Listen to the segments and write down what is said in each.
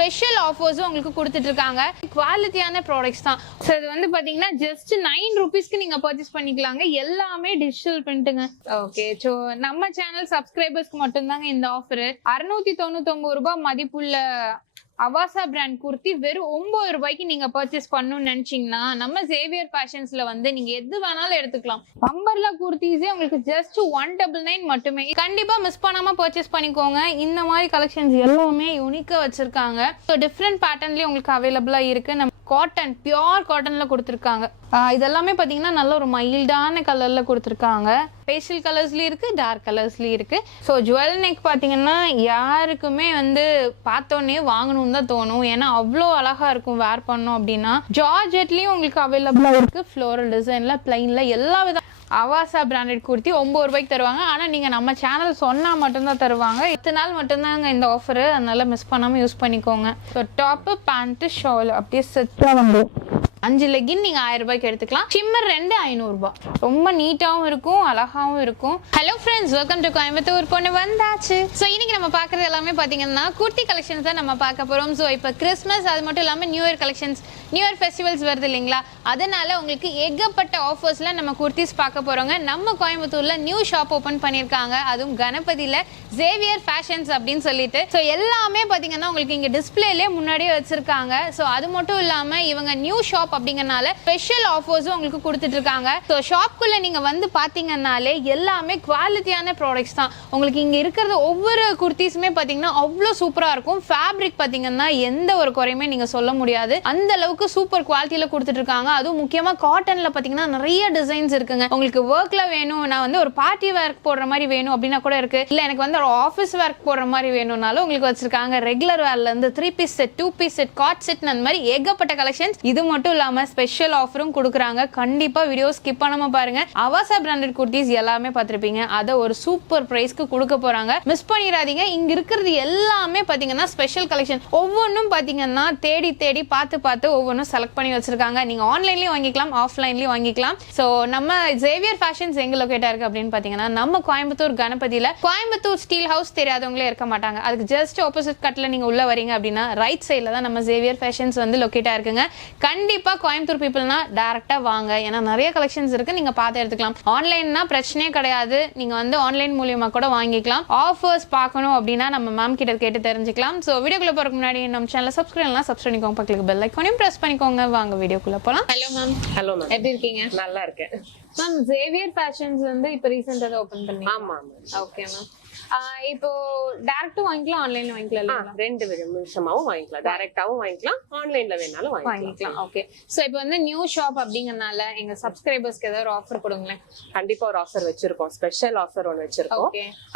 Special ஆஃபர்ஸும் உங்களுக்கு கொடுத்துட்டு இருக்காங்க. குவாலிட்டியான ப்ராடக்ட்ஸ் தான். ஸோ இது வந்து பார்த்தீங்கன்னா ஜஸ்ட் நைன் ருபீஸ்க்கு நீங்க பர்ச்சேஸ் பண்ணிக்கலாங்க. எல்லாமே டிஜிட்டல் பிரிண்ட்டுங்க ஓகே ஸோ நம்ம சேனல் சப்ஸ்கிரைபர்ஸ்க்கு மட்டும்தாங்க இந்த ஆஃபர் அறுநூத்தி தொண்ணூத்தொம்பது ரூபாய் மதிப்புள்ள அவாசா பிராண்ட் குர்த்தி வெறும் ஒன்பது ரூபாய்க்கு நீங்க பர்ச்சேஸ் பண்ணணும்னு நினைச்சீங்கன்னா நம்ம சேவியர் ஃபேஷன்ஸ்ல வந்து நீங்க எது வேணாலும் எடுத்துக்கலாம் அம்பர்லா குர்த்திஸே உங்களுக்கு ஜஸ்ட் ஒன் டபுள் நைன் மட்டுமே கண்டிப்பா மிஸ் பண்ணாம பர்ச்சேஸ் பண்ணிக்கோங்க இந்த மாதிரி கலெக்ஷன்ஸ் எல்லாமே யூனிக்கா வச்சிருக்காங்க ஸோ டிஃப்ரெண்ட் பேட்டர்ன்லயே உங்களுக்கு அவைலபிளா இருக்கு நம்ம காட்டன் பியோர் காட்டன்ல கொடுத்துருக்காங்க. இதெல்லாமே பார்த்தீங்கன்னா நல்ல ஒரு மைல்டான கலர்ல கொடுத்துருக்காங்க. ஃபேஷியல் கலர்ஸ்லேயும் இருக்கு டார்க் கலர்ஸ்லேயும் இருக்கு. ஸோ ஜுவல் நெக் பார்த்தீங்கன்னா யாருக்குமே வந்து பார்த்தோன்னே வாங்கணும்னு தான் தோணும். ஏன்னா அவ்வளோ அழகா இருக்கும் வேர் பண்ணோம் அப்படின்னா. ஜார்ஜெட்லேயும் உங்களுக்கு அவைலபிளாக இருக்கு. ஃப்ளோரல் டிசைன்ல பிளைன்ல எல்லா வித அவாசா பிராண்டட் குர்த்தி ஒம்பது ரூபாய்க்கு தருவாங்க. ஆனால் நீங்கள் நம்ம சேனல் சொன்னால் மட்டும்தான் தருவாங்க. இத்தனை நாள் மட்டும்தாங்க இந்த ஆஃபரு அதனால மிஸ் பண்ணாமல் யூஸ் பண்ணிக்கோங்க. ஸோ டாப்பு பேண்ட்டு ஷால் அப்படியே செட்டாக வந்து அஞ்சு லெகின் நீங்கள் ஆயிரம் ரூபாய்க்கு எடுத்துக்கலாம். சிம்மர் ரெண்டு ஐநூறுரூபா ரொம்ப நீட்டாகவும் இருக்கும் அழகாகவும் இருக்கும். Hello friends welcome to Coimbatore. பொண்ணு வந்தாச்சு. ஸோ இன்னைக்கு நம்ம பார்க்குறது எல்லாமே பார்த்தீங்கன்னா குர்த்தி கலெக்ஷன்ஸ் தான் நம்ம பார்க்க போகிறோம் ஸோ இப்போ கிறிஸ்மஸ் அது மட்டும் இல்லாமல் new year collections new year festivals வருது இல்லைங்களா? அதனால உங்களுக்கு ஏகப்பட்ட ஆஃபர்ஸில் நம்ம குர்த்திஸ் பார்க்க போகிறோங்க நம்ம கோயம்புத்தூரில் நியூ ஷாப் ஓப்பன் பண்ணியிருக்காங்க. அதுவும் கணபதியில் ஜேவியர் ஃபேஷன்ஸ் அப்படின்னு சொல்லிட்டு. ஸோ எல்லாமே பார்த்தீங்கன்னா உங்களுக்கு இங்கே டிஸ்பிளேலே முன்னாடியே வச்சிருக்காங்க. ஸோ அது மட்டும் இல்லாமல் இவங்க நியூ ஷாப் அப்படிங்கறனால ஸ்பெஷல் ஆஃபர்ஸும் உங்களுக்கு கொடுத்துட்டு இருக்காங்க ஸோ ஷாப்குள்ளே நீங்கள் வந்து பார்த்தீங்கன்னாலே எல்லாமே குவாலிட்டியான ப்ராடக்ட்ஸ் தான். உங்களுக்கு இங்கே இருக்கிறது ஒவ்வொரு குர்த்திஸுமே பார்த்தீங்கன்னா அவ்வளோ சூப்பராக இருக்கும். ஃபேப்ரிக் பார்த்தீங்கன்னா எந்த ஒரு குறையுமே நீங்கள் சொல்ல முடியாது. அந்த அளவுக்கு சூப்பர் குவாலிட்டியில் கொடுத்துட்டு இருக்காங்க அதுவும் முக்கியமாக காட்டனில் பார்த்தீங்கன்னா நிறைய டிசைன்ஸ் இருக்குங்க. உங்களுக்கு ஒர்க்கில் வேணும் நான் வந்து ஒரு பார்ட்டி ஒர்க் போடுற மாதிரி வேணும் அப்படின்னா கூட இருக்கு. இல்லை எனக்கு வந்து ஒரு ஆஃபீஸ் ஒர்க் போடுற மாதிரி வேணும்னாலும் உங்களுக்கு வச்சிருக்காங்க. ரெகுலர் வேர்ல இருந்து three piece set two piece set God set அந்த மாதிரி ஏகப்பட்ட கலெக்ஷன்ஸ் இது மட்டும் இல்லாமல் ஸ்பெஷல் ஆஃபரும் கொடுக்குறாங்க. கண்டிப்பாக வீடியோ ஸ்கிப் பண்ணாம பாருங்க. அவாசா பிராண்டட் குர்த்திஸ் எல்லாமே பார்த்துருப்பீங்க. அதை ஒரு சூப்பர் ப்ரைஸ்க்கு கொடுக்க போறாங்க. மிஸ் பண்ணிடாதீங்க. இங்கே இருக்கிறது எல்லாமே பார்த்தீங்கன்னா ஸ்பெஷல் கலெக்ஷன் ஒவ்வொன்றும் பார்த்தீங்கன்னா தேடி தேடி பார்த்து பார்த்து ஒவ்வொன்றும் செலக்ட் பண்ணி வச்சிருக்காங்க. நீங்கள் ஆன்லைன்லேயும் வாங்கிக்கலாம் ஆஃப்லைன்லேயும் வாங்கிக்கலாம். ஸோ நம்ம ஜேவியர் ஃபேஷன்ஸ் எங்கே லொக்கேட்டாக இருக்கு அப்படின்னு பார்த்தீங்கன்னா நம்ம கோயம்புத்தூர் கணபதியில கோயம்புத்தூர் ஸ்டீல் ஹவுஸ் தெரியாதவங்களே இருக்க மாட்டாங்க. அதுக்கு ஜஸ்ட் ஆப்போசிட் கட்டில் நீங்கள் உள்ளே வரீங்க அப்படின்னா ரைட் சைடில் தான் நம்ம ஜேவியர் ஃபேஷன்ஸ் வந்து லொக்கேட்டாக இருக்குங்க. கண்டிப்பா கோயம்புத்தூர் பீப்புள்னா டேரக்டா வாங்க. ஏன்னா நிறைய கலெக்ஷன்ஸ் இருக்கு. நீங்க பார்த்து எடுத்துக்கலாம். ஆன்லைன்னா பிரச்சனையே கிடையாது. நீங்க வந்து ஆன்லைன் மூலியமா கூட வாங்கிக்கலாம். ஆஃபர்ஸ் பார்க்கணும் அப்படின்னா நம்ம மேம் கிட்ட கேட்டு தெரிஞ்சுக்கலாம். ஸோ வீடியோக்குள்ள போறதுக்கு முன்னாடி நம்ம சேனலை சப்ஸ்கிரைப் சப்ஸ்கிரைப் பண்ணிக்கோங்க. பக்கத்துக்கு பெல் ஐக்கானையும் பிரஸ் பண்ணிக்கோங்க. வாங்க வீடியோக்குள்ள போலாம். ஹலோ மேம் ஹலோ மேம் எப்படி இருக்கீங்க? நல்லா இருக்கேன். மேம் ஜேவியர் ஃபேஷன்ஸ் வந்து இப்போ ரீசெண்டாக ஓப்பன் பண்ணீங்க ஆமா ஆமா. ஓகே மேம் இப்போ டேரக்டும் வாங்கிக்கலாம் ஆன்லைன்ல வாங்கிக்கலாம்? ரெண்டு நிமிஷமாவும் வாங்கிக்கலாம். டைரக்டாவும் வாங்கிக்கலாம் ஆன்லைன்ல வேணாலும் வாங்கிக்கலாம். ஓகே ஸோ இப்போ வந்து நியூ ஷாப் அப்படிங்கறனால எங்க சப்ஸ்கிரைபர்ஸ்க்கு ஏதாவது ஆஃபர் கொடுங்களேன். கண்டிப்பா ஒரு ஆஃபர் வச்சிருக்கோம். ஸ்பெஷல் ஆஃபர் ஒன்னு வச்சிருக்கோம்.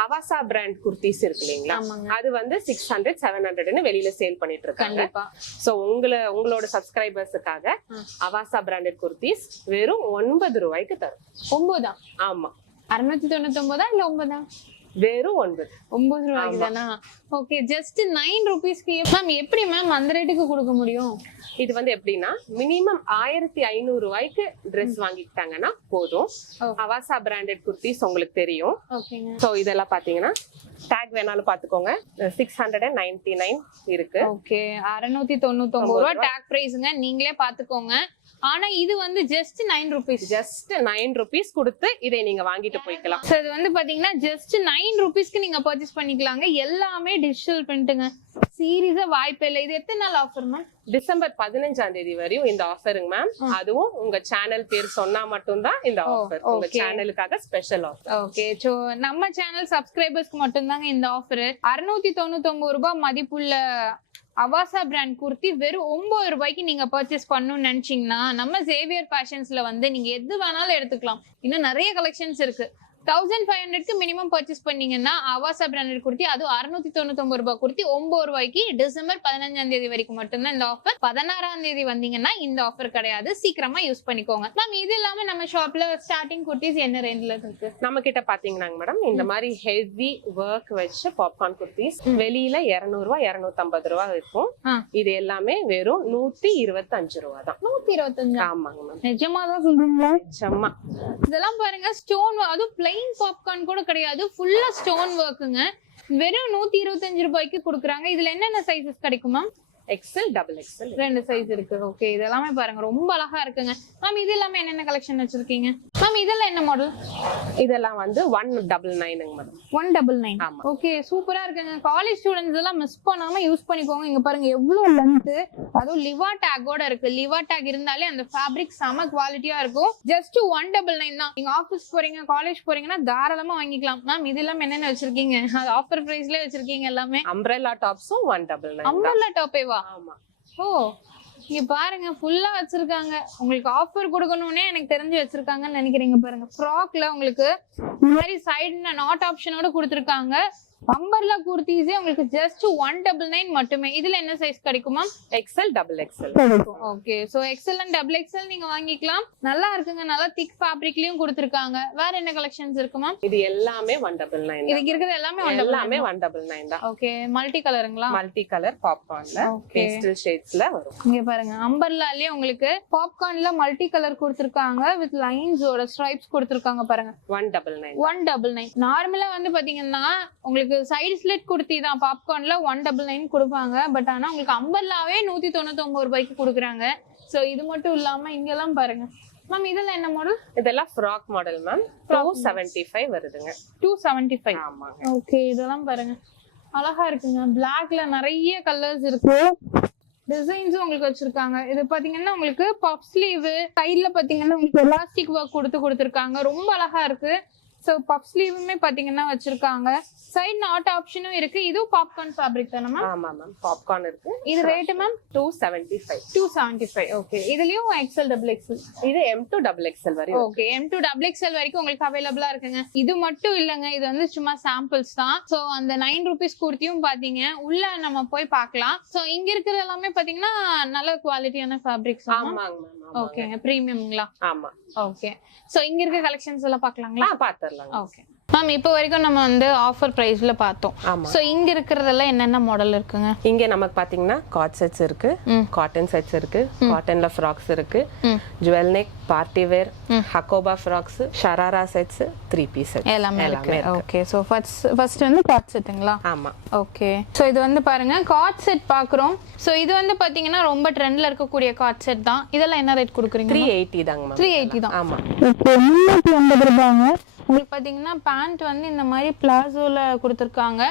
அவாசா பிராண்ட் குர்த்திஸ் இருக்கு இல்லைங்களா. அது வந்து சிக்ஸ் ஹண்ட்ரட் செவன் ஹண்ட்ரட்னு வெளியில சேல் பண்ணிட்டு இருக்காங்க. கண்டிப்பா. சோ உங்களை உங்களோட சப்ஸ்கிரைபர்ஸுக்காக. அவாசா பிராண்டட் குர்த்திஸ் வெறும் ஒன்பது ரூபாய்க்கு தரும். ஒன்பதா ஆமா. அறுநூத்தி தொண்ணூத்தி ஒன்பதா இல்ல ஒன்பதா வெறும் ஒன்பது. ஒன்பது ரூபாய்க்கு தானா? ஓகே ஜஸ்ட் நைன் ருபீஸ்க்கு மேம் எப்படி மேம் அந்த ரேட்டுக்கு கொடுக்க முடியும்? இது வந்து எப்படின்னா மினிமம் ஆயிரத்தி ஐநூறு ரூபாய்க்கு ட்ரெஸ் வாங்கிக்கிட்டாங்கன்னா போதும். அவாசா பிராண்டட் குர்த்திஸ் உங்களுக்கு தெரியும். ஸோ இதெல்லாம் பாத்தீங்கன்னா டேக் வேணாலும் பாத்துக்கோங்க six hundred and ninety nine இருக்கு. ஓகே அறுநூத்தி தொண்ணூத்தி ஒன்பது ரூபா. டேக் பிரைஸுங்க நீங்களே பாத்துக்கோங்க ஆனா இது வந்து just nine rupees just nine rupees கொடுத்து இதை நீங்க வாங்கிட்டு போய்க்கலாம். ஸோ இது வந்து பாத்தீங்கன்னா ஜஸ்ட் நைன் ருபீஸ்க்கு நீங்க பர்ச்சேஸ் பண்ணிக்கலாங்க. எல்லாமே டிஜிட்டல் பிரிண்ட்டுங்க சீரியஸா வாய்ப்பே இல்லை. இது எத்தனை நாள் ஆஃபர் மேம் டிசம்பர் பதினஞ்சாம் தேதி வரையும் இந்த ஆஃபருங்க மேம் அதுவும் உங்க சேனல் பேர் சொன்னா மட்டும்தான் இந்த ஆஃபர் உங்க. சேனலுக்காக ஸ்பெஷல் ஆஃபர் ஓகே ஸோ நம்ம சேனல் சப்ஸ்கிரைபர்ஸ்க்கு தாங்க இந்த ஆஃபர் அறுநூத்தி தொண்ணூத்தி ஒன்பது ரூபாய் மதிப்புள்ள அவாசா பிராண்ட் குர்த்தி வெறும் ஒன்பது ரூபாய்க்கு நீங்க பர்ச்சேஸ் பண்ணணும்னு நினைச்சீங்கன்னா நம்ம சேவியர் ஃபேஷன்ஸ்ல வந்து நீங்க எது வேணாலும் எடுத்துக்கலாம். இன்னும் நிறைய கலெக்ஷன்ஸ் இருக்கு. தௌசண்ட் ஃபைவ் ஹண்ட்ரட்க்கு மினிமம் பர்ச்சேஸ் பண்ணீங்கன்னா அவாசா பிராண்டட் குர்த்தி அது அறுநூத்தி தொண்ணூத்தி ரூபாய் குர்த்தி ஒன்பது ரூபாய்க்கு டிசம்பர் பதினஞ்சாம் தேதி வரைக்கும் மட்டும்தான் இந்த ஆஃபர் பதினாறாம் தேதி வந்தீங்கன்னா இந்த ஆஃபர் கிடையாது. சீக்கிரமா யூஸ் பண்ணிக்கோங்க. மேம் இது இல்லாம நம்ம ஷாப்ல ஸ்டார்டிங் குர்த்திஸ் என்ன ரேஞ்சில் இருக்கு? நம்ம கிட்ட பாத்தீங்கன்னாங்க மேடம் இந்த மாதிரி ஹெவி ஒர்க் வச்ச பாப்கார்ன் குர்த்திஸ் வெளியில இருநூறு ரூபாய் இருநூத்தி ரூபா இருக்கும். இது எல்லாமே வெறும் நூத்தி இருபத்தி அஞ்சு ரூபா தான். நூத்தி இருபத்தஞ்சு? ஆமாங்க மேம் நிஜமா தான் சொல்றீங்களா? செம்ம இதெல்லாம் பாருங்க ஸ்டோன் அதுவும் ஃப்ளைங் பாப்கார்ன் கூட கிடையாது. ஃபுல்லா ஸ்டோன் ஒர்க்குங்க வெறும் நூத்தி இருபத்தஞ்சு ரூபாய்க்கு கொடுக்குறாங்க. இதுல என்னென்ன சைஸஸ் கிடைக்குமா எக்ஸல் டபுள் எக்ஸல் ரெண்டு சைஸ் இருக்கு. ஓகே இதெல்லாமே பாருங்க. ரொம்ப அழகா இருக்குங்க. மேம் இது எல்லாமே என்னென்ன கலெக்ஷன் வச்சிருக்கீங்க? மேம் இதெல்லாம் என்ன மாடல் இதெல்லாம் வந்து one double நைனுங்க madam one double nine. Okay சூப்பரா இருக்குங்க. காலேஜ் ஸ்டூடெண்ட்ஸ் எல்லாம் மிஸ் பண்ணாம யூஸ் பண்ணிக்கோங்க. இங்க பாருங்க எவ்வளவு லென்த் அதுவும் லிவா டேக்கோட இருக்கு. லிவா டேக் இருந்தாலே அந்த ஃபேப்ரிக் செம குவாலிட்டியா இருக்கும். ஜஸ்ட் ஒன் டபுள் நைன் தான். நீங்க ஆஃபீஸ் போறீங்க காலேஜ் போறீங்கன்னா தாராளமா வாங்கிக்கலாம். மேம் இது எல்லாம் என்னென்ன வச்சிருக்கீங்க? அது ஆஃபர் பிரைஸ்ல வச்சிருக்கீங்க எல்லாமே. அம்ப்ரெல்லா டாப்ஸும் ஒன் டபுள் நைன் அம்பர்லா டாப்பேவா ஆமா. ஓ இங்க பாருங்க ஃபுல்லா வச்சிருக்காங்க. உங்களுக்கு ஆஃபர் கொடுக்கணும்னே எனக்கு தெரிஞ்சு வச்சிருக்காங்கன்னு நினைக்கிறீங்க பாருங்க. ஃப்ராக்ல உங்களுக்கு இந்த மாதிரி சைடு நாட் ஆப்ஷனோட கொடுத்துருக்காங்க. அம்பர்லா குர்த்திஸே உங்களுக்கு ஜஸ்ட் ஒன் டபுள் நைன் மட்டுமே. இதுல என்ன சைஸ் கிடைக்குமா? XL double XL okay so XL and double XL நீங்க வாங்கிக்கலாம். நல்லா இருக்குங்க நல்லா திக் ஃபேப்ரிக்லயும் கொடுத்துருக்காங்க. வேற என்ன கலெக்ஷன்ஸ் இருக்குமா? இது எல்லாமே ஒன் டபுள் நைன் இதுக்கு இருக்கிறது எல்லாமே ஒன் எல்லாமே ஒன் டபுள் நைன் தான். ஓகே மல்டி கலருங்களா மல்டி கலர் பாப்கார்ன்ல Okay. பேஸ்டல் ஷேட்ஸ்ல வரும். இங்க பாருங்க அம்பர்லாலயே உங்களுக்கு பாப்கார்ன்ல மல்டி கலர் கொடுத்துருக்காங்க வித் லைன்ஸோட ஸ்ட்ரைப்ஸ் கொடுத்துருக்காங்க பாருங்க. One double nine one double nine நார்மலா வந்து பாத்தீங்கன்னா உங்களுக்கு சைடு ஸ்லிட் குர்த்தி தான். பாப்கார்ன்ல ஒன் டபுள் நைன் கொடுப்பாங்க. பட் ஆனா உங்களுக்கு அம்பர்லாவே நூத்தி தொண்ணூத்தி ஒன்பது ரூபாய்க்கு கொடுக்குறாங்க. சோ இது மட்டும் இல்லாம இங்கெல்லாம் பாருங்க. மேம் இதெல்லாம் என்ன மாடல் இதெல்லாம் frock model ma'am two seventy five வருதுங்க. டூ செவன்டி ஃபைவ் ஆமாங்க. ஓகே இதெல்லாம் பாருங்க. அழகா இருக்குங்க. பிளாக்ல நிறைய கலர்ஸ் இருக்கு. டிசைன்ஸும் உங்களுக்கு வச்சிருக்காங்க. இது பாத்தீங்கன்னா உங்களுக்கு பப் ஸ்லீவ் சைட்ல பாத்தீங்கன்னா உங்களுக்கு எலாஸ்டிக் ஒர்க் கொடுத்து கொடுத்துருக்காங்க. ரொம்ப அழகா இருக்கு. ஸோ பப் ஸ்லீவுமே பாத்தீங்கன்னா வச்சிருக்காங்க. சைட் நாட் ஆப்ஷனும் இருக்கு. இதுவும் பாப்கார்ன் ஃபேப்ரிக் தானே மேம் ஆமா மேம் பாப்கார்ன் இருக்கு. இது rate ma'am two seventy five two seventy five okay இதுலயும் எக்ஸல் டபுள் எக்ஸல் இது எம் டூ டபுள் எக்ஸல் வரையும் okay M to double XL வரைக்கும் உங்களுக்கு அவைலபிளா இருக்குங்க. இது மட்டும் இல்லைங்க. இது வந்து சும்மா சாம்பிள்ஸ் தான். ஸோ அந்த நைன் ருபீஸ் குர்த்தியும் பாத்தீங்க. உள்ள நம்ம போய் பார்க்கலாம் ஸோ இங்க இருக்கிறது எல்லாமே பாத்தீங்கன்னா நல்ல குவாலிட்டியான ஃபேப்ரிக்ஸ் ஆமாங்க மேம் ஓகேங்க ப்ரீமியம்ங்களா ஆமா. ஓகே ஸோ இங்க இருக்க கலெக்ஷன்ஸ் எல்லாம் பார்க்கலாங்களா ஆ ஓகே மேம் இப்போ வரைக்கும் நம்ம வந்து ஆஃபர் ப்ரைஸ்ல பார்த்தோம். ஆமா. ஸோ இங்க இருக்கிறதெல்லாம் என்னென்ன மாடல் இருக்குங்க? இங்க நமக்கு பாத்தீங்கன்னா காட் செட்ஸ் இருக்கு. காட்டன் செட்ஸ் இருக்கு. காட்டன்ல ஃப்ராக்ஸ் இருக்கு. Jewel neck party wear hakoba frocks sharara sets three piece எல்லாமே இருக்கு. ஓகே ஸோ ஃபர்ஸ்ட் ஃபர்ஸ்ட் வந்து காட் செட்டுங்களா ஆமா. ஓகே ஸோ இது வந்து பாருங்க காட் செட் பார்க்குறோம் ஸோ இது வந்து பார்த்தீங்கன்னா ரொம்ப ட்ரெண்ட்ல இருக்கக்கூடிய காட் செட் தான். இதெல்லாம் என்ன ரேட் கொடுக்குறீங்க த்ரீ எயிட்டி தாங்க மேம் த்ரீ எயிட்டி தான். ஆமா. முந்நூற்றி ஐம்பது ரூபாங்க. உங்களுக்கு பார்த்தீங்கன்னா பேண்ட் வந்து இந்த மாதிரி பிளாசோவில் கொடுத்துருக்காங்க.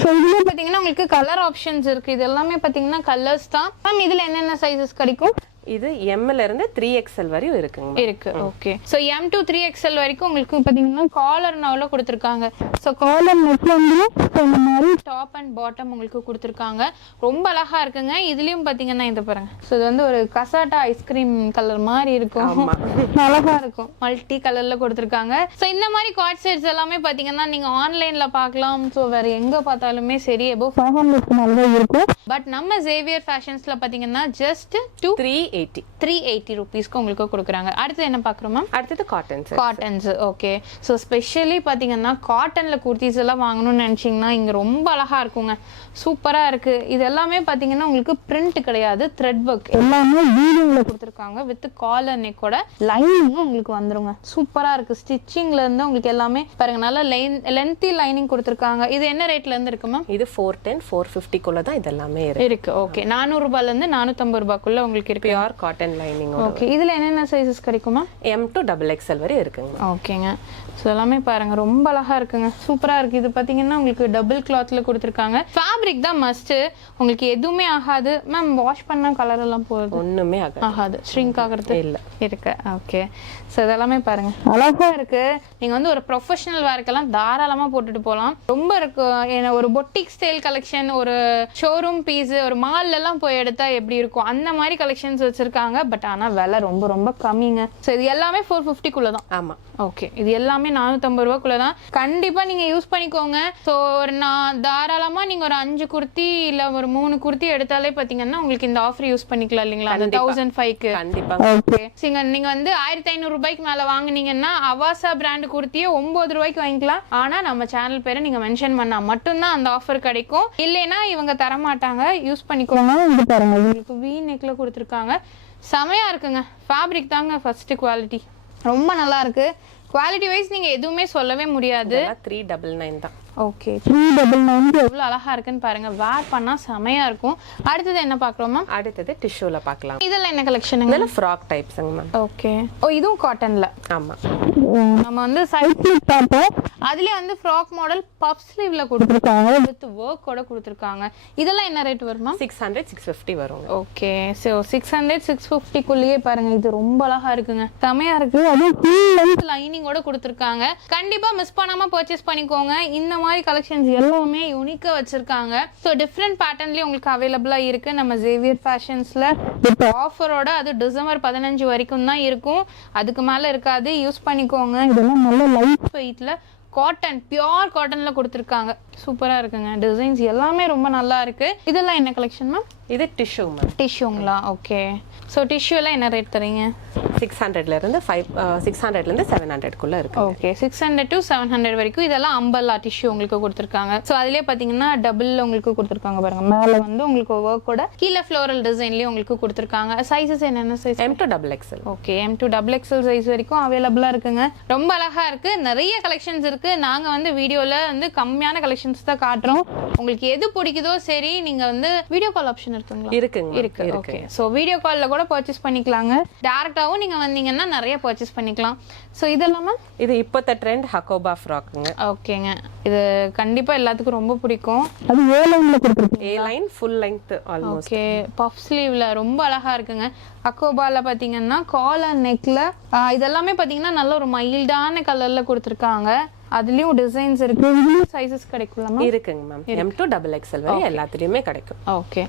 ஸோ இதில் பார்த்தீங்கன்னா உங்களுக்கு கலர் ஆப்ஷன்ஸ் இருக்குது இது எல்லாமே பார்த்தீங்கன்னா கலர்ஸ் தான். மேம் இதில் என்னென்ன சைஸஸ் கிடைக்கும்? இது எம்ல இருந்து த்ரீ எக்ஸ்எல் வரையும் இருக்குங்க. இருக்கு okay so M to three XL வரைக்கும் உங்களுக்கு பார்த்தீங்கன்னா காலர் நவுல கொடுத்துருக்காங்க. ஸோ காலர் நெக்ல வந்து இந்த மாதிரி டாப் அண்ட் பாட்டம் உங்களுக்கு கொடுத்துருக்காங்க. ரொம்ப அழகா இருக்குங்க. இதுலயும் பார்த்தீங்கன்னா இது பாருங்க. ஸோ இது வந்து ஒரு கசாட்டா ஐஸ்கிரீம் கலர் மாதிரி இருக்கும். அழகா இருக்கும். மல்டி கலர்ல கொடுத்துருக்காங்க. ஸோ இந்த மாதிரி காட் செட்ஸ் எல்லாமே பார்த்தீங்கன்னா நீங்க ஆன்லைன்ல பார்க்கலாம். ஸோ வேற எங்க பார்த்தாலுமே சரி எபோ ஃபைவ் மேலே இருக்கும். பட் நம்ம ஜேவியர் ஃபேஷன்ஸ்ல பார்த்தீங்கன்னா just two three eighty three eighty ருபீஸ்க்கு உங்களுக்கு கொடுக்குறாங்க. அடுத்து என்ன பார்க்குறோம் மேம் அடுத்தது cotton set cottons okay so specially பார்த்தீங்கன்னா காட்டனில் குர்த்திஸ் எல்லாம் வாங்கணும்னு நினச்சிங்கன்னா இங்கே ரொம்ப அழகாக இருக்குங்க. சூப்பராக இருக்குது இது எல்லாமே பார்த்தீங்கன்னா உங்களுக்கு பிரிண்ட் கிடையாது த்ரெட் ஒர்க் எல்லாமே வீடியோவில் கொடுத்துருக்காங்க. வித் காலர் நெக்கோட லைனிங்கும் உங்களுக்கு வந்துருங்க. சூப்பராக இருக்குது ஸ்டிச்சிங்லேருந்து உங்களுக்கு எல்லாமே பாருங்க நல்லா லைன் லென்த்தி லைனிங் கொடுத்துருக்காங்க. இது என்ன ரேட்லேருந்து இருக்கு மேம் இது ஃபோர் டென் ஃபோர் ஃபிஃப்டிக்குள்ள தான் இதெல்லாமே இருக்கு. இருக்கு ஓகே நானூறுபாலேருந்து நானூற்றம்பது ரூபாய்க்குள்ள உங்களுக்கு இருக்கு. பியூர் காட்டன் லைனிங் ஓகே இதில் என்னென்ன சைஸஸ் கிடைக்குமா? எம் டு டபுள் எக்ஸ்எல் வரையும் இருக்குங்க. ஓகேங்க ஸோ எல்லாமே பாருங்க ரொம்ப அழகா இருக்குங்க. சூப்பரா இருக்கு. இது பாத்தீங்கன்னா உங்களுக்கு டபுள் கிளாத்ல கொடுத்துருக்காங்க. ஃபேப்ரிக் தான் மஸ்ட் உங்களுக்கு எதுவுமே ஆகாது. மேம் வாஷ் பண்ணா கலர் எல்லாம் போகுது. ஒண்ணுமே ஆகாது. ஆகாது. ஷ்ரிங்க் ஆகிறது இல்ல. இருக்கு. ஓகே ஸோ இதெல்லாமே பாருங்க. அழகா இருக்கு. நீங்க வந்து ஒரு ப்ரொஃபஷனல் வேர்க்கெல்லாம் தாராளமா போட்டுட்டு போகலாம் ரொம்ப இருக்கு. ஏன்னா ஒரு பொட்டிக் ஸ்டைல் கலெக்ஷன் ஒரு ஷோரூம் பீஸ் ஒரு மால்ல எல்லாம் போய் எடுத்தா எப்படி இருக்கும்? அந்த மாதிரி கலெக்ஷன்ஸ் வச்சிருக்காங்க. பட் ஆனால் விலை ரொம்ப ரொம்ப கம்மிங்க. ஸோ இது எல்லாமே ஃபோர் ஃபிஃப்டிக்குள்ளே தான் ஆமா. ஓகே இது எல்லாமே நானூற்றம்பது ரூபாக்குள்ள தான் கண்டிப்பாக நீங்கள் யூஸ் பண்ணிக்கோங்க. ஸோ ஒரு நான் தாராளமாக நீங்கள் ஒரு அஞ்சு குர்த்தி இல்லை ஒரு மூணு குர்த்தி எடுத்தாலே பார்த்தீங்கன்னா உங்களுக்கு இந்த ஆஃபர் யூஸ் பண்ணிக்கலாம் இல்லைங்களா? அந்த கண்டிப்பா. தௌசண்ட் ஃபைவ்க்கு கண்டிப்பா. ஓகே நீங்க நீங்க வந்து ஆயிரத்தி ஐநூறு ரூபாய்க்கு மேல வாங்குனீங்கன்னா அவாசா பிராண்ட் குர்த்தியே ஒன்பது ரூபாய்க்கு வாங்கிக்கலாம். ஆனா நம்ம சேனல் பேரை நீங்க மென்ஷன் பண்ணா மட்டும்தான் அந்த ஆஃபர் கிடைக்கும். இல்லைன்னா இவங்க தர மாட்டாங்க யூஸ் பண்ணிக்கோங்க இது பாருங்க. உங்களுக்கு வி நெக்ல கொடுத்துருக்காங்க. செமையா இருக்குங்க. ஃபேப்ரிக் தாங்க ஃபர்ஸ்ட் குவாலிட்டி ரொம்ப நல்லா இருக்கு குவாலிட்டி வைஸ் நீங்க எதுவுமே சொல்லவே முடியாது. த்ரீ டபுள் நைன் தான். ஓகே த்ரீ டபுள் நைன் எவ்வளோ அழகா இருக்குன்னு பாருங்க. வேர் பண்ணா செமையா இருக்கும். அடுத்தது என்ன பார்க்குறோம் மேம் அடுத்தது டிஷ்யூல பார்க்கலாம் இதெல்லாம் என்ன கலெக்ஷனுங்க இதெல்லாம் ஃப்ராக் டைப்ஸுங்க மேம் ஓகே ஓ இதுவும் காட்டன்ல ஆமா. நம்ம வந்து சைட் பார்த்தோம் அதுலயே வந்து ஃப்ராக் மாடல் பப் ஸ்லீவ்ல கொடுத்துருக்காங்க வித் ஒர்க்கோட கொடுத்துருக்காங்க. இதெல்லாம் என்ன ரேட் வருமா? சிக்ஸ் ஹண்ட்ரட் சிக்ஸ் ஃபிஃப்டி வருங்க. Okay so six hundred six ஃபிஃப்டிக்குள்ளேயே பாருங்க இது ரொம்ப அழகா இருக்குங்க. செமையா இருக்கு. அதுவும் ஃபுல் லென்த் லைனிங்கோட கொடுத்துருக்காங்க. கண்டிப்பா மிஸ் பண்ணாம பர்ச்சேஸ் பண்ணிக்கோங்க. இந்த மாதிரி கலெக்ஷன்ஸ் எல்லாமே யூனிக்கா வச்சிருக்காங்க. ஸோ டிஃப்ரெண்ட் பேட்டர்ன்லயே உங்களுக்கு அவைலபிளா இருக்கு. நம்ம ஜேவியர் ஃபேஷன்ஸ்ல இப்போ ஆஃபரோட அது டிசம்பர் பதினஞ்சு வரைக்கும் தான் இருக்கும். அதுக்கு மேல இருக்காது. யூஸ் பண்ணிக்கோங்க. இதெல்லாம் நல்ல லைட் வெயிட்ல காட்டன் பியோர் காட்டன்ல கொடுத்துருக்காங்க. சூப்பரா இருக்குங்க. டிசைன்ஸ் எல்லாமே ரொம்ப நல்லா இருக்கு. இதெல்லாம் என்ன கலெக்ஷன் மேம் இது டிஷ்யூ மேம் டிஷ்யூங்களா ஓகே ஸோ டிஷ்யூலாம் என்ன ரேட் தரீங்க? சிக்ஸ் ஹண்ட்ரட்ல இருந்து ஃபைவ் சிக்ஸ் ஹண்ட்ரட்ல இருந்து செவன் ஹண்ட்ரட்குள்ள இருக்கு okay six hundred to seven hundred வரைக்கும் இதெல்லாம் அம்பல்லா டிஷ்யூ உங்களுக்கு கொடுத்துருக்காங்க. ஸோ அதுலேயே பார்த்தீங்கன்னா டபுள் உங்களுக்கு கொடுத்துருக்காங்க பாருங்க. மேலே வந்து உங்களுக்கு ஒர்க்கோட கீழே ஃப்ளோரல் டிசைன்லேயே உங்களுக்கு கொடுத்துருக்காங்க. சைஸஸ் என்னென்ன size M to double XL okay M to double XL size வரைக்கும் அவைலபிளாக இருக்குங்க. ரொம்ப அழகா இருக்கு. நிறைய கலெக்ஷன்ஸ் இருக்கு. நாங்க வந்து வீடியோல வந்து கம்மியான கலெக்ஷன்ஸ் தான் காட்டுறோம். உங்களுக்கு எது பிடிக்குதோ சரி நீங்க வந்து வீடியோ கால் ஆப்ஷன் இருக்குங்களா? இருக்குங்க. இருக்கு. ஓகே ஸோ வீடியோ காலில் கூட பர்ச்சேஸ் பண்ணிக்கலாங்க. டேரெக்டாகவும் நீங்கள் வந்தீங்கன்னா நிறைய பர்ச்சேஸ் பண்ணிக்கலாம். ஸோ இதெல்லாமா இது இப்போத்த ட்ரெண்ட் ஹக்கோபா ஃப்ராக்குங்க ஓகேங்க இது கண்டிப்பாக எல்லாத்துக்கும் ரொம்ப பிடிக்கும். அது ஏ லைனில் கொடுத்துருக்கோம் A line full almost okay puff ஸ்லீவ்ல ரொம்ப அழகா இருக்குங்க. அக்கோபால பாத்தீங்கன்னா காலர் நெக்ல இதெல்லாமே பாத்தீங்கன்னா நல்ல ஒரு மைல்டான கலர்ல கொடுத்துருக்காங்க. அதுலயும் டிசைன்ஸ் இருக்கு. சைஸஸ் கிடைக்கும்ல இருக்குங்க ma'am M to double XL வரை எல்லாத்துலயுமே கிடைக்கும். Okay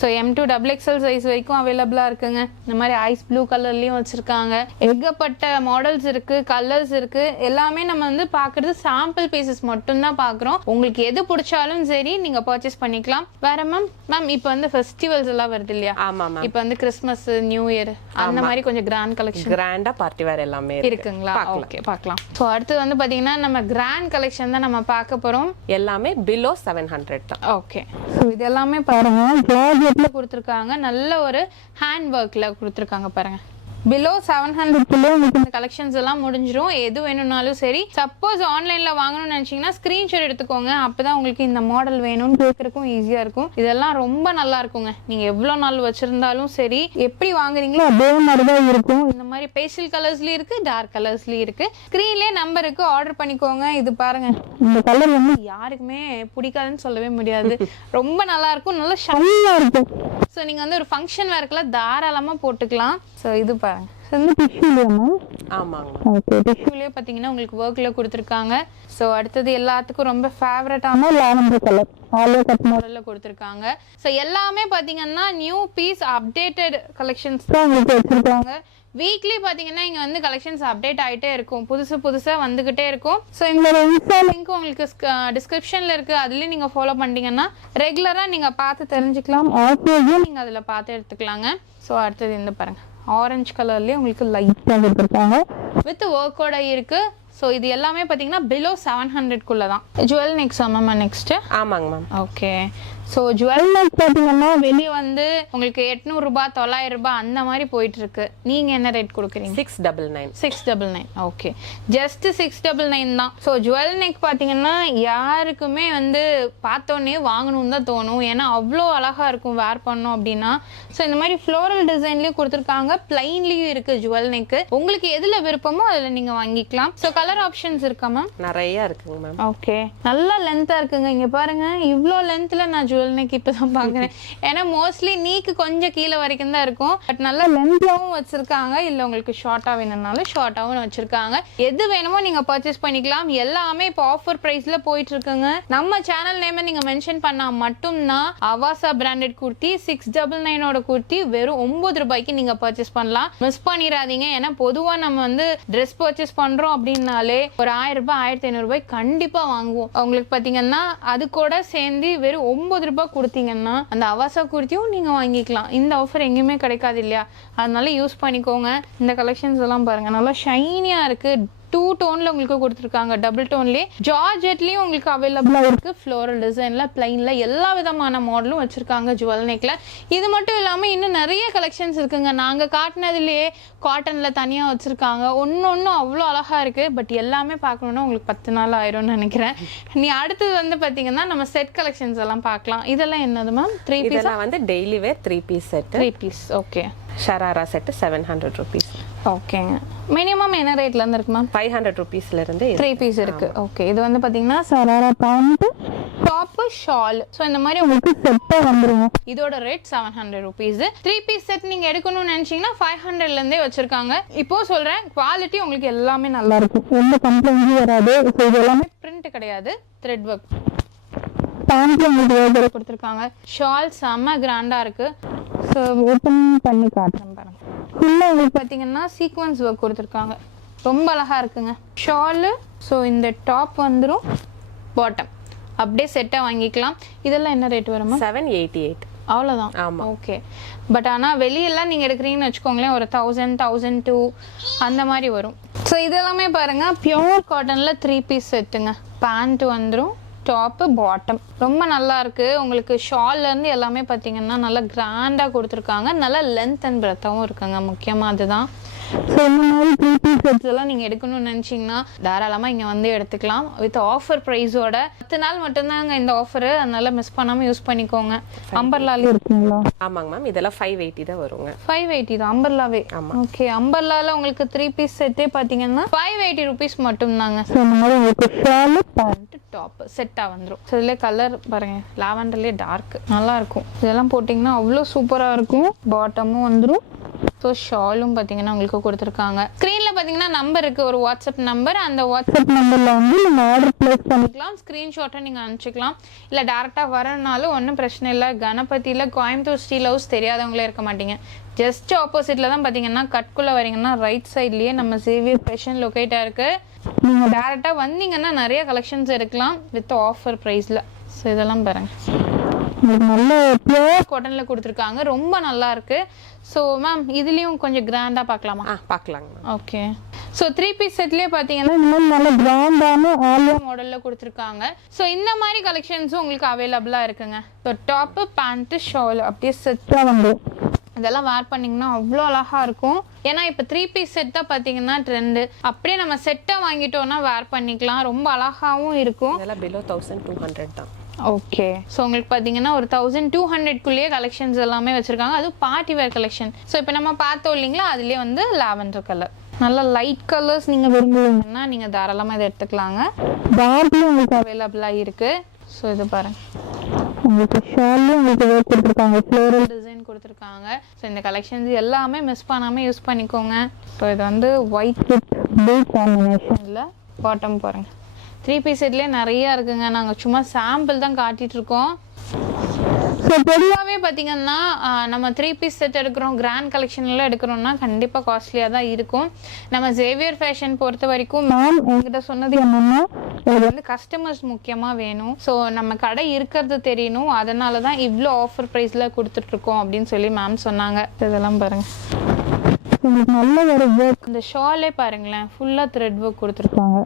so M to double XL size வரைக்கும் அவைலபிளாக இருக்குங்க. இந்த மாதிரி ஐஸ் ப்ளூ கலர்லேயும் வச்சுருக்காங்க. ஏகப்பட்ட மாடல்ஸ் இருக்குது கலர்ஸ் இருக்குது எல்லாமே நம்ம வந்து பார்க்குறது சாம்பிள் பீசஸ் மட்டும்தான் பார்க்குறோம். உங்களுக்கு எது பிடிச்சாலும் சரி நீங்கள் பர்ச்சேஸ் பண்ணிக்கலாம். வேற மேம் மேம் இப்போ வந்து ஃபெஸ்டிவல்ஸ் எல்லாம் வருது இல்லையா? ஆமா மேம் இப்போ வந்து கிறிஸ்மஸ் நியூ இயர் அந்த மாதிரி கொஞ்சம் கிராண்ட் கலெக்ஷன் கிராண்டா பார்ட்டி வேர் எல்லாமே இருக்கு. இருக்குங்களா? ஓகே பார்க்கலாம். ஸோ அடுத்து வந்து பார்த்தீங்கன்னா நம்ம கிராண்ட் கலெக்ஷன் தான் நம்ம பார்க்க போகிறோம் எல்லாமே பிலோ செவன் ஹண்ட்ரட் தான். ஓகே ஸோ இது எல்லாமே பாருங்க. ஜார்ஜெட்ல கொடுத்துருக்காங்க. நல்ல ஒரு ஹேண்ட் ஒர்க்ல கொடுத்துருக்காங்க பாருங்க. பிலோ செவன் ஹண்ட்ரட்குள்ளே உங்களுக்கு இந்த கலெக்ஷன்ஸ் எல்லாம் முடிஞ்சிடும் எது வேணும்னாலும் சரி சப்போஸ் ஆன்லைனில் வாங்கணும்னு நினச்சிங்கன்னா ஸ்க்ரீன்ஷாட் எடுத்துக்கோங்க. அப்போ தான் உங்களுக்கு இந்த மாடல் வேணும்னு கேட்குறக்கும் ஈஸியாக இருக்கும். இதெல்லாம் ரொம்ப நல்லா இருக்குங்க. நீங்கள் எவ்வளோ நாள் வச்சுருந்தாலும் சரி எப்படி வாங்குறீங்களோ அதே மாதிரி தான் இருக்கும். இந்த மாதிரி பேஸ்டல் கலர்ஸ்லேயும் இருக்குது டார்க் கலர்ஸ்லேயும் இருக்குது ஸ்க்ரீன்லேயே நம்பருக்கு ஆர்டர் பண்ணிக்கோங்க. இது பாருங்க. இந்த கலர் வந்து யாருக்குமே பிடிக்காதுன்னு சொல்லவே முடியாது. ரொம்ப நல்லா இருக்கும் நல்லா ஷைனாக இருக்கும். ஸோ நீங்கள் வந்து ஒரு ஃபங்க்ஷன் வேர்க்கெல்லாம் தாராளமாக போட்டுக்கலாம். ஸோ இது பாருங்க. இது வந்து டிஷ்யூலேயே ஆமாங்க. ஓகே டிஷ்யூலேயே பார்த்தீங்கன்னா உங்களுக்கு ஒர்க்கில் கொடுத்துருக்காங்க. ஸோ அடுத்தது எல்லாத்துக்கும் ரொம்ப ஃபேவரட்டான லாவெண்டர் கலர் ஆலியா கட் மாடலில் கொடுத்துருக்காங்க. ஸோ எல்லாமே பார்த்தீங்கன்னா நியூ பீஸ் அப்டேட்டட் கலெக்ஷன்ஸ் தான் உங்களுக்கு வச்சுருக்காங்க. வீக்லி பார்த்தீங்கன்னா இங்கே வந்து கலெக்ஷன்ஸ் அப்டேட் ஆகிட்டே இருக்கும். புதுசு புதுசாக வந்துக்கிட்டே இருக்கும். ஸோ எங்களோட இன்ஸ்டா லிங்க் உங்களுக்கு டிஸ்கிரிப்ஷனில் இருக்குது அதுலேயும் நீங்கள் ஃபாலோ பண்ணிட்டீங்கன்னா ரெகுலராக நீங்கள் பார்த்து தெரிஞ்சுக்கலாம். ஆஃபர்ஸும் நீங்கள் அதில் பார்த்து எடுத்துக்கலாங்க. ஸோ அடுத்தது இந்த பாருங்க. ஆரஞ்சு கலர்லேயே உங்களுக்கு லைட்டாக கொடுத்துருக்காங்க வித் ஒர்க்கோட இருக்கு. ஸோ இது எல்லாமே பார்த்தீங்கன்னா பிலோ செவன் ஹண்ட்ரட்குள்ளே தான் ஜுவல் நெக்ஸ்ட் ஆமாம்மா நெக்ஸ்ட்டு ஆமாங்க ma'am okay so jewel neck பார்த்தீங்கன்னா வெளியே வந்து உங்களுக்கு எட்நூறுபா தொள்ளாயிரம் ரூபாய் அந்த மாதிரி போயிட்டு இருக்கு நீங்கள் என்ன ரேட் கொடுக்குறீங்க? Six double nine six double nine okay just six double nine தான். ஸோ ஜுவல் நெக் பார்த்தீங்கன்னா யாருக்குமே வந்து பார்த்தோன்னே வாங்கணும்னு தான் தோணும். ஏன்னா அவ்வளோ அழகாக இருக்கும் வேர் பண்ணோம் அப்படின்னா. ஸோ இந்த மாதிரி ஃப்ளோரல் டிசைன்லேயும் கொடுத்துருக்காங்க. பிளைன்லேயும் இருக்குது ஜுவல் நெக்கு உங்களுக்கு எதில் விருப்பமோ அதில் நீங்கள் வாங்கிக்கலாம். ஸோ கலர் ஆப்ஷன்ஸ் இருக்கா மேம் நிறைய இருக்குங்க மேம் ஓகே நல்லா லென்த்தாக இருக்குங்க. இங்கே பாருங்க. இவ்வளோ லென்த்தில் நான் ஜுவல் நெக் இப்போ தான் பார்க்குறேன் ஏன்னா மோஸ்ட்லி நீக்கு கொஞ்சம் கீழே வரைக்கும் தான் இருக்கும். பட் நல்லா லென்த்தாகவும் வச்சுருக்காங்க. இல்லை உங்களுக்கு ஷார்ட்டாக வேணும்னாலும் ஷார்ட்டாகவும் வச்சுருக்காங்க. எது வேணுமோ நீங்கள் பர்ச்சேஸ் பண்ணிக்கலாம். எல்லாமே இப்போ ஆஃபர் ப்ரைஸில் போயிட்டு இருக்குங்க நம்ம சேனல் நேமை நீங்கள் மென்ஷன் பண்ணால் மட்டும்தான் Avaasa branded kurti six double நைனோட kurti வெறும் ஒம்பது ரூபாய்க்கு நீங்கள் பர்ச்சேஸ் பண்ணலாம். மிஸ் பண்ணிடாதீங்க. ஏன்னா பொதுவாக நம்ம வந்து ட்ரெஸ் பர்ச்சேஸ் பண்ணுறோம் அப்படின்னாலே ஒரு ஆயிரம் ரூபாய் ஆயிரத்தி ஐநூறுபாய் கண்டிப்பாக வாங்குவோம். உங்களுக்கு பார்த்தீங்கன்னா அது கூட சேர்ந்து வெறும் ஒம்பது ரூபாய் கொடுத்தீங்கன்னா அந்த அவாசா குர்த்தியும் நீங்கள் வாங்கிக்கலாம். இந்த ஆஃபர் எங்கேயுமே கிடைக்காது இல்லையா? அதனால யூஸ் பண்ணிக்கோங்க. இந்த கலெக்ஷன்ஸ் எல்லாம் பாருங்கள் நல்லா ஷைனியாக இருக்குது டூ டோன்ல உங்களுக்கு கொடுத்துருக்காங்க. டபுள் டோன்லேயே ஜார்ஜெட்லேயும் உங்களுக்கு அவைலபிளாக இருக்கு. ஃப்ளோரல் டிசைன்ல பிளைன்ல எல்லா விதமான மாடலும் வச்சிருக்காங்க ஜுவல் நெக்ல இது மட்டும் இல்லாமல் இன்னும் நிறைய கலெக்ஷன்ஸ் இருக்குங்க. நாங்கள் காட்டினதுலேயே காட்டனில் தனியாக வச்சுருக்காங்க. ஒன்று ஒன்று அவ்வளோ அழகாக இருக்குது பட் எல்லாமே பார்க்கணுன்னா உங்களுக்கு பத்து நாள் ஆயிரும்னு நினைக்கிறேன். நீ அடுத்தது வந்து பார்த்தீங்கன்னா நம்ம செட் கலெக்ஷன்ஸ் எல்லாம் பார்க்கலாம். இதெல்லாம் என்னது மேம் த்ரீ பீஸ் வந்து daily wear three piece set three piece okay sharara set seven hundred rupees ஓகேங்க மினிமம் என்ன ரேட்லேருந்து இருக்கு மேம் ஃபைவ் ஹண்ட்ரட் ருபீஸ்ல இருந்து இருக்கு. த்ரீ பீஸ் இருக்கு. ஓகே இது வந்து பாத்தீங்கன்னா sharara pant top shawl so இந்த மாதிரி உங்களுக்கு செட்டாக வந்துருங்க இதோட rate seven hundred rupees three piece set நீங்க எடுக்கணும்னு நினைச்சீங்கன்னா ஃபைவ் ஹண்ட்ரட்ல இருந்தே வச்சிருக்காங்க. இப்போ சொல்றேன் குவாலிட்டி உங்களுக்கு எல்லாமே நல்லா இருக்கும். எந்த கம்ப்ளைண்ட்டும் வராது. ஸோ இது எல்லாமே பிரிண்ட் கிடையாது. த்ரெட் ஒர்க் பேண்ட்ல உங்களுக்கு கொடுத்துருக்காங்க? ஷால் செம்ம கிராண்டா இருக்கு. ஸோ ஓப்பன் பண்ணி காட்டுறேன் பாருங்க. ஃபுல்லாக உங்களுக்கு பார்த்தீங்கன்னா சீக்வன்ஸ் ஒர்க் கொடுத்துருக்காங்க. ரொம்ப அழகா இருக்குங்க. ஷாலு ஸோ இந்த டாப் வந்துடும் பாட்டம் அப்படியே செட்டாக வாங்கிக்கலாம். இதெல்லாம் என்ன ரேட் வருமா செவன் எயிட்டி எயிட் அவ்வளோதான் ஆமா. ஓகே பட் ஆனால் வெளியெல்லாம் நீங்கள் எடுக்கிறீங்கன்னு வச்சுக்கோங்களேன் ஒரு தௌசண்ட் தௌசண்ட் டூ அந்த மாதிரி வரும். ஸோ இதெல்லாமே பாருங்க பியோர் காட்டனில் த்ரீ பீஸ் செட்டுங்க பேண்ட் வந்துடும் டாப்பு பாட்டம் ரொம்ப நல்லா இருக்குது உங்களுக்கு ஷால்லேருந்து எல்லாமே பார்த்தீங்கன்னா நல்லா கிராண்டாக கொடுத்துருக்காங்க. நல்லா லென்த் அண்ட் பிரெத்தாகவும் இருக்குங்க. முக்கியமாக அதுதான். ஸோ இந்த மாதிரி த்ரீ பீஸ் செட்ஸ் எல்லாம் நீங்கள் எடுக்கணும்னு நினச்சிங்கன்னா தாராளமாக இங்கே வந்து எடுத்துக்கலாம். வித் ஆஃபர் ப்ரைஸோட பத்து நாள் மட்டும்தாங்க இந்த ஆஃபரு அதனால மிஸ் பண்ணாமல் யூஸ் பண்ணிக்கோங்க. அம்பர்லாலே இருக்குங்களா? ஆமாங்க மேம் இதெல்லாம் ஃபைவ் எயிட்டி தான் வருங்க. ஃபைவ் எயிட்டி தான். அம்பர்லாவே ஆமா. ஓகே அம்பர்லால உங்களுக்கு த்ரீ பீஸ் செட்டே பார்த்தீங்கன்னா ஃபைவ் எயிட்டி ருபீஸ் மட்டும்தாங்க. ஸோ இந்த மாதிரி உங்களுக்கு ஷாலு பேண்ட் டாப் செட்டாக வந்துடும் ஸோ இதில் கலர் பாருங்க. லாவெண்டர்லேயே டார்க் நல்லா இருக்கும். இதெல்லாம் போட்டிங்கன்னா அவ்வளோ சூப்பராக இருக்கும். பாட்டமும் வந்துடும் ஸோ ஷாலும் பார்த்தீங்கன்னா உங்களுக்கு கொடுத்துருக்காங்க. ஸ்க்ரீனில் பார்த்தீங்கன்னா நம்பர் இருக்குது ஒரு வாட்ஸ்அப் நம்பர் அந்த வாட்ஸ்அப் நம்பரில் வந்து நீங்கள் ஆர்டர் ப்ளேஸ் பண்ணிக்கலாம். ஸ்க்ரீன்ஷாட்டை நீங்கள் அனுப்பிச்சிக்கலாம். இல்லை டேரெக்டாக வரனாலும் ஒன்றும் பிரச்சனை இல்லை. கணபதியில் கோயம்புத்தூர் ஸ்டீல் ஹவுஸ் தெரியாதவங்களே இருக்க மாட்டீங்க. ஜஸ்ட் ஆப்போசிட்டில் தான் பார்த்தீங்கன்னா கட்குள்ளே வரீங்கன்னா ரைட் சைட்லேயே நம்ம சேவியர் ஃபேஷன் லொக்கேட்டாக இருக்குது நீங்கள் டேரெக்டாக வந்தீங்கன்னா நிறைய கலெக்ஷன்ஸ் எடுக்கலாம். வித் ஆஃபர் ப்ரைஸில் ஸோ இதெல்லாம் பாருங்க. உங்களுக்கு நல்ல பியூர் காட்டனில் கொடுத்துருக்காங்க. ரொம்ப நல்லா இருக்கு ஸோ மேம் இதுலேயும் கொஞ்சம் கிராண்டாக பார்க்கலாமா ஆ பார்க்கலாங்க ஓகே ஸோ த்ரீ பீஸ் செட்லேயே பார்த்தீங்கன்னா மாதிரி நல்ல கிராண்டான ஆலியா மாடலில் கொடுத்துருக்காங்க. ஸோ இந்த மாதிரி கலெக்ஷன்ஸும் உங்களுக்கு அவைலபிளாக இருக்குங்க. ஸோ டாப்பு பேண்ட்டு ஷால் அப்படியே செட்டாக வந்து இதெல்லாம் வேர் பண்ணிங்கன்னா அவ்வளோ அழகாக இருக்கும். ஏன்னா இப்போ த்ரீ பீஸ் செட் தான் பார்த்தீங்கன்னா ட்ரெண்டு அப்படியே நம்ம செட்டாக வாங்கிட்டோம்னா வேர் பண்ணிக்கலாம். ரொம்ப அழகாகவும் இருக்கும். இதெல்லாம் பிலோ தௌசண்ட் டூ ஹண்ட்ரட் தான். ஓகே ஸோ உங்களுக்கு பார்த்தீங்கன்னா ஒரு தௌசண்ட் டூ ஹண்ட்ரட்குள்ளேயே கலெக்ஷன்ஸ் எல்லாமே வச்சுருக்காங்க. அதுவும் பார்ட்டி வேர் கலெக்ஷன் ஸோ இப்போ நம்ம பார்த்தோம் இல்லைங்களா? அதுலேயே வந்து லாவெண்டர் கலர் நல்ல லைட் கலர்ஸ் நீங்கள் விரும்புவீங்கன்னா நீங்கள் தாராளமாக இதை எடுத்துக்கலாங்க. டார்க்லேயும் உங்களுக்கு அவைலபிளாக இருக்குது ஸோ இது பாருங்க. உங்களுக்கு ஷால்லையும் உங்களுக்கு ஒர்க் கொடுத்துருக்காங்க. ஃப்ளோரல் டிசைன் கொடுத்துருக்காங்க. ஸோ இந்த கலெக்ஷன்ஸ் எல்லாமே மிஸ் பண்ணாமல் யூஸ் பண்ணிக்கோங்க. ஸோ இது வந்து ஒயிட் வித் ப்ளூ காம்பினேஷனில் பாட்டம் பாருங்க. த்ரீ பீஸ் செட்லேயே நிறைய இருக்குங்க. நாங்கள் சும்மா சாம்பிள் தான் காட்டிட்டு இருக்கோம் ஸோ பொதுவாகவே பார்த்தீங்கன்னா நம்ம த்ரீ பீஸ் செட் எடுக்கிறோம். கிராண்ட் கலெக்ஷன்லாம் எடுக்கிறோம்னா கண்டிப்பாக காஸ்ட்லியாக தான் இருக்கும். நம்ம ஜேவியர் ஃபேஷன் பொறுத்த வரைக்கும் மேம் என்கிட்ட சொன்னது என்னென்னா இது வந்து கஸ்டமர்ஸ் முக்கியமாக வேணும். ஸோ நம்ம கடை இருக்கிறது தெரியணும். அதனால தான் இவ்வளோ ஆஃபர் ப்ரைஸில் கொடுத்துட்ருக்கோம் அப்படின்னு சொல்லி மேம் சொன்னாங்க. இதெல்லாம் பாருங்கள் உங்களுக்கு நல்ல ஒரு ஒர்க் இந்த ஷாலே பாருங்களேன் ஃபுல்லாக த்ரெட் ஒர்க் கொடுத்துருக்காங்க.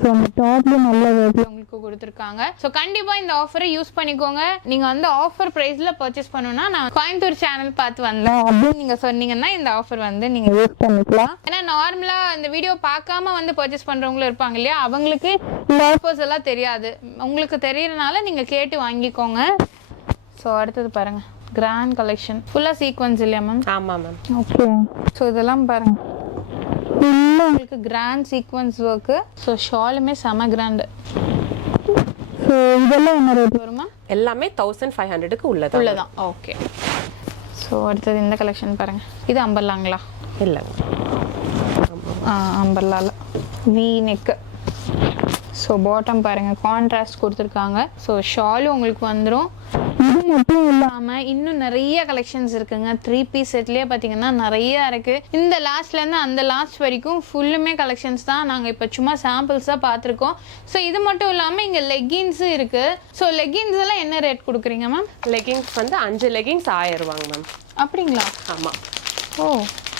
ஸோ அந்த டாப்லேயும் நல்ல ஒர்க் உங்களுக்கு கொடுத்துருக்காங்க. ஸோ கண்டிப்பாக இந்த ஆஃபரை யூஸ் பண்ணிக்கோங்க. நீங்கள் வந்து ஆஃபர் ப்ரைஸில் பர்ச்சேஸ் பண்ணணும்னா நான் கோயம்புத்தூர் சேனல் பார்த்து வந்தேன். அப்படின்னு நீங்கள் சொன்னீங்கன்னா இந்த ஆஃபர் வந்து நீங்கள் யூஸ் பண்ணிக்கலாம். ஏன்னா நார்மலாக இந்த வீடியோ பார்க்காம வந்து பர்ச்சேஸ் பண்ணுறவங்களும் இருப்பாங்க இல்லையா? அவங்களுக்கு இந்த ஆஃபர்ஸ் எல்லாம் தெரியாது. உங்களுக்கு தெரியறனால நீங்கள் கேட்டு வாங்கிக்கோங்க. ஸோ அடுத்தது பாருங்க. கிராண்ட் கலெக்ஷன் ஃபுல்லாக சீக்வன்ஸ் இல்லையா மேம் ஆமாம் மேம் ஓகே ஸோ இதெல்லாம் பாருங்க. உங்களுக்கு கிராண்ட் சீக்வன்ஸ் ஒர்க்கு ஸோ ஷாலுமே செம கிராண்டு ஸோ இதெல்லாம் என்ன ரேட் வருமா எல்லாமே தௌசண்ட் ஃபைவ் ஹண்ட்ரடுக்கு உள்ளதா உள்ளதான். ஓகே ஸோ அடுத்தது இந்த கலெக்ஷன் பாருங்க. இது அம்பர்லாங்களா? இல்லைங்க. அம்பர்லால. வி நெக்கு ஸோ பாட்டம் பாருங்க. கான்ட்ராஸ்ட் கொடுத்துருக்காங்க. ஸோ ஷாலும் உங்களுக்கு வந்துடும் மட்டும் இல்லாமல் இன்னும் நிறைய கலெக்ஷன்ஸ் இருக்குங்க. த்ரீ பீஸ் செட்லேயே பார்த்தீங்கன்னா நிறைய இருக்கு. இந்த லாஸ்ட்லேருந்து அந்த லாஸ்ட் வரைக்கும் ஃபுல்லுமே கலெக்ஷன்ஸ் தான் நாங்கள் இப்போ சும்மா சாம்பிள்ஸ் தான் பார்த்துருக்கோம் ஸோ இது மட்டும் இல்லாமல் இங்கே லெகின்ஸும் இருக்கு. ஸோ லெகின்ஸ் எல்லாம் என்ன ரேட் கொடுக்குறீங்க மேம் லெகிங்ஸ் வந்து அஞ்சு லெகிங்ஸ் ஆயிரம் ரூபாங்க மேம் அப்படிங்களா? ஆமாம் ஓ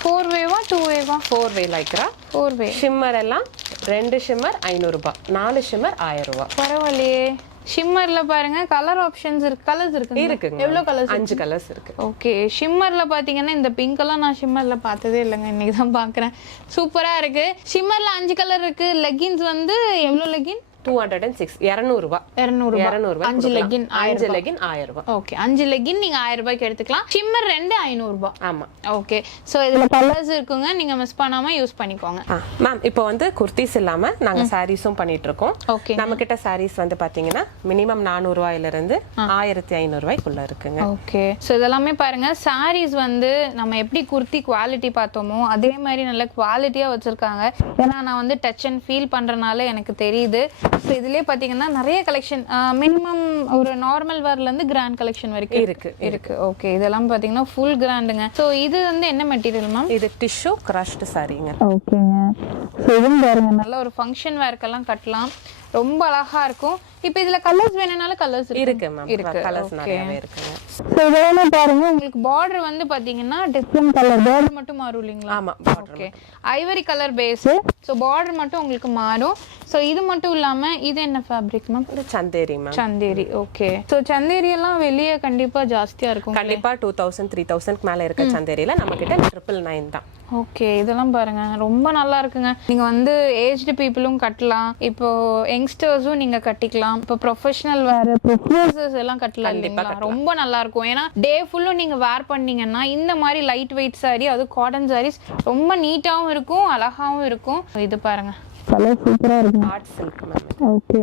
ஃபோர் வேவா two வேவா four way? Lycra four way shimmer எல்லாம் ரெண்டு ஷிம்மர் ஐநூறுரூபா நாலு ஷிம்மர் ஆயிரம் ரூபாய். பரவாயில்லையே. ஷிம்மர்ல பாருங்க கலர் ஆப்ஷன்ஸ் இருக்கு கலர்ஸ் இருக்கு இருக்குங்க. எவ்வளவு கலர்ஸ் அஞ்சு கலர்ஸ் இருக்கு. ஓகே ஷிம்மர்ல பாத்தீங்கன்னா இந்த பிங்க் எல்லாம் நான் ஷிம்மர்ல பார்த்ததே இல்லைங்க. இன்னைக்கு தான் பாக்குறேன் சூப்பரா இருக்கு. ஷிம்மர்ல அஞ்சு கலர் இருக்கு. லெகின்ஸ் வந்து எவ்வளவு legging two hundred and six இரநூறுபா இரநூறு இரநூறுபா அஞ்சு லெகின் அஞ்சு லெகின் ஆயிரம் ரூபாய். ஓகே அஞ்சு லெகின் நீங்க ஆயிரம் ரூபாய்க்கு எடுத்துக்கலாம். ஷிம்மர் ரெண்டு ஐநூறு ரூபாய் ஆமா. ஓகே ஸோ இதுல கலர்ஸ் இருக்குங்க. நீங்க மிஸ் பண்ணாம யூஸ் பண்ணிக்கோங்க. மேம் இப்போ வந்து குர்த்திஸ் இல்லாம நாங்க சாரீஸும் பண்ணிட்டு இருக்கோம் ஓகே நம்ம கிட்ட சாரீஸ் வந்து பாத்தீங்கன்னா மினிமம் நானூறு ரூபாயில இருந்து ஆயிரத்தி ஐநூறு ரூபாய்க்குள்ள இருக்குங்க. ஓகே ஸோ இதெல்லாமே பாருங்க. சாரீஸ் வந்து நம்ம எப்படி குர்த்தி குவாலிட்டி பார்த்தோமோ அதே மாதிரி நல்ல குவாலிட்டியாக வச்சுருக்காங்க. ஏன்னா நான் வந்து டச் அண்ட் ஃபீல் பண்ணுறனால எனக்கு தெரியுது. ஸோ இதுலேயே பார்த்தீங்கன்னா நிறைய கலெக்ஷன் மினிமம் ஒரு நார்மல் வேர்லேருந்து கிராண்ட் கலெக்ஷன் வரைக்கும் இருக்கு இருக்கு. ஓகே இதெல்லாம் பார்த்தீங்கன்னா ஃபுல் கிராண்டுங்க ஸோ இது வந்து என்ன மெட்டீரியல் மேம் இது டிஷ்யூ கிரஷ்டு சாரீங்க. ஓகேங்க ஸோ இதுவும் பாருங்க நல்ல ஒரு ஃபங்க்ஷன் வேர்க்கெல்லாம் கட்டலாம். ரொம்ப அழகா இருக்கும். இப்போ இதுல கலர்ஸ் வேணும்னாலும் கலர்ஸ் இருக்கு. மேம் இருக்கு, கலர்ஸ். நிறையவே இருக்குங்க. ஸோ இதெல்லாம் பாருங்க உங்களுக்கு பார்டர் வந்து பாத்தீங்கன்னா டிஃப்ரெண்ட் கலர் பார்டர் மட்டும் மாறும் இல்லைங்களா? ஆமா okay ivory colour base so border மட்டும் உங்களுக்கு மாறும். ஸோ இது மட்டும் இல்லாம இது என்ன ஃபேப்ரிக் மேம் இது Chanderi ma'am Chanderi. Okay so Chanderi எல்லாம் வெளியே கண்டிப்பா ஜாஸ்தியா இருக்கும் கண்டிப்பா டூ தௌசண்ட் த்ரீ தௌசண்ட் மேல இருக்க சந்தேரியில நம்ம கிட்ட ட்ரிபிள் நைன் தான். ஓகே இதெல்லாம் பாருங்க. ரொம்ப நல்லா இருக்குங்க. நீங்க வந்து ஏஜ்டு பீப்புளும் கட்டலாம். இப்போ யங்ஸ்டர்ஸும் நீங்க கட்டிக்கலாம். இப்போ ப்ரொஃபஷனல் வேற ப்ரொஃபசர்ஸ் எல்லாம் கட்டலாம் இல்லைங்களா? ரொம்ப நல்லா இருக்கும். ஏன்னா டே ஃபுல்லும் நீங்க வேர் பண்ணீங்கன்னா இந்த மாதிரி லைட் வெயிட் saree அது காட்டன் sarees ரொம்ப நீட்டாவும் இருக்கும் அழகாவும் இருக்கும். இது பாருங்க. கலர் சூப்பரா இருக்கும். ஆர்ட் சில்க் ஓகே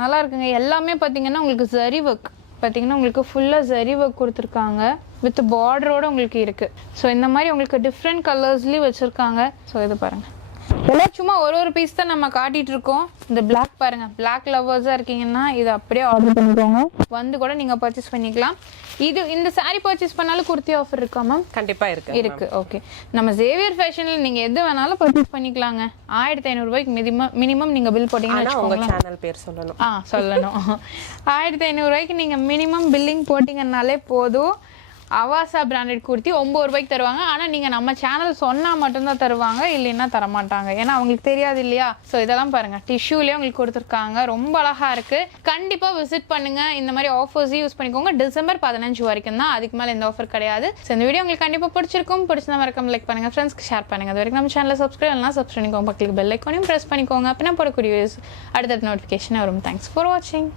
நல்லா இருக்குங்க. எல்லாமே பார்த்தீங்கன்னா உங்களுக்கு ஜரி ஒர்க் பார்த்தீங்கன்னா உங்களுக்கு ஃபுல்லாக ஜரி ஒர்க் கொடுத்துருக்காங்க. வித் பார்டரோட உங்களுக்கு இருக்கு. ஸோ இந்த மாதிரி உங்களுக்கு டிஃப்ரெண்ட் கலர்ஸ்லேயும் வச்சுருக்காங்க. ஸோ இது பாருங்க. எல்லாம் சும்மா ஒரு ஒரு பீஸ் தான் நம்ம காட்டிட்டு இருக்கோம். இந்த Black பாருங்க. Black லவர்ஸாக இருக்கீங்கன்னா இதை அப்படியே ஆர்டர் பண்ணிக்கோங்க. வந்து கூட நீங்கள் பர்ச்சேஸ் பண்ணிக்கலாம். இது இந்த saree பர்ச்சேஸ் பண்ணாலும் குர்த்தி ஆஃபர் இருக்கா மேம் கண்டிப்பா இருக்கு இருக்கு. ஓகே நம்ம ஜேவியர் ஃபேஷன்ல நீங்க எது வேணாலும் பர்ச்சேஸ் பண்ணிக்கலாங்க. ஆயிரத்தி ஐநூறு ரூபாய்க்கு மினிமம் மினிமம் நீங்க பில் போட்டீங்கன்னு உங்க சேனல் பேர் சொல்லணும். ஆ சொல்லணும். ஆயிரத்தி ஐநூறு ரூபாய்க்கு நீங்க மினிமம் பில்லிங் போட்டீங்கன்னாலே போதும். அவாசா பிராண்டட் குர்த்தி ஒம்பது ரூபாய்க்கு தருவாங்க. ஆனால் நீங்கள் நம்ம சேனல் சொன்னால் மட்டும்தான் தருவாங்க இல்லைன்னா தரமாட்டாங்க. ஏன்னா அவங்களுக்கு தெரியாது இல்லையா? ஸோ இதெல்லாம் பாருங்கள் டிஷ்யூலேயே உங்களுக்கு கொடுத்துருக்காங்க. ரொம்ப அழகாக இருக்குது கண்டிப்பாக விசிட் பண்ணுங்க. இந்த மாதிரி ஆஃபர்ஸ் யூஸ் பண்ணிக்கோங்க. டிசம்பர் பதினஞ்சு வரைக்கும் தான். அதுக்கு மேலே இந்த ஆஃபர் கிடையாது. ஸோ இந்த வீடியோ உங்களுக்கு கண்டிப்பாக பிடிச்சிருக்கும். பிடிச்சதா மறக்காம லைக் பண்ணுங்கள் ஃப்ரெண்ட்ஸ்க்கு ஷேர் பண்ணுங்கள் அது வரைக்கும் நம்ம சேனலை சப்ஸ்கிரைப் பண்ணலாம் சப்ஸ்கிரைப் பண்ணிக்கோங்க. பக்கத்துக்கு பெல் ஐக்கோனையும் ப்ரெஸ் பண்ணிக்கோங்க. அப்படின்னா போடக்கூடிய videos அடுத்தடுத்த நோட்டிஃபிகேஷன் வரும். தேங்க்ஸ் ஃபார் வாட்சிங்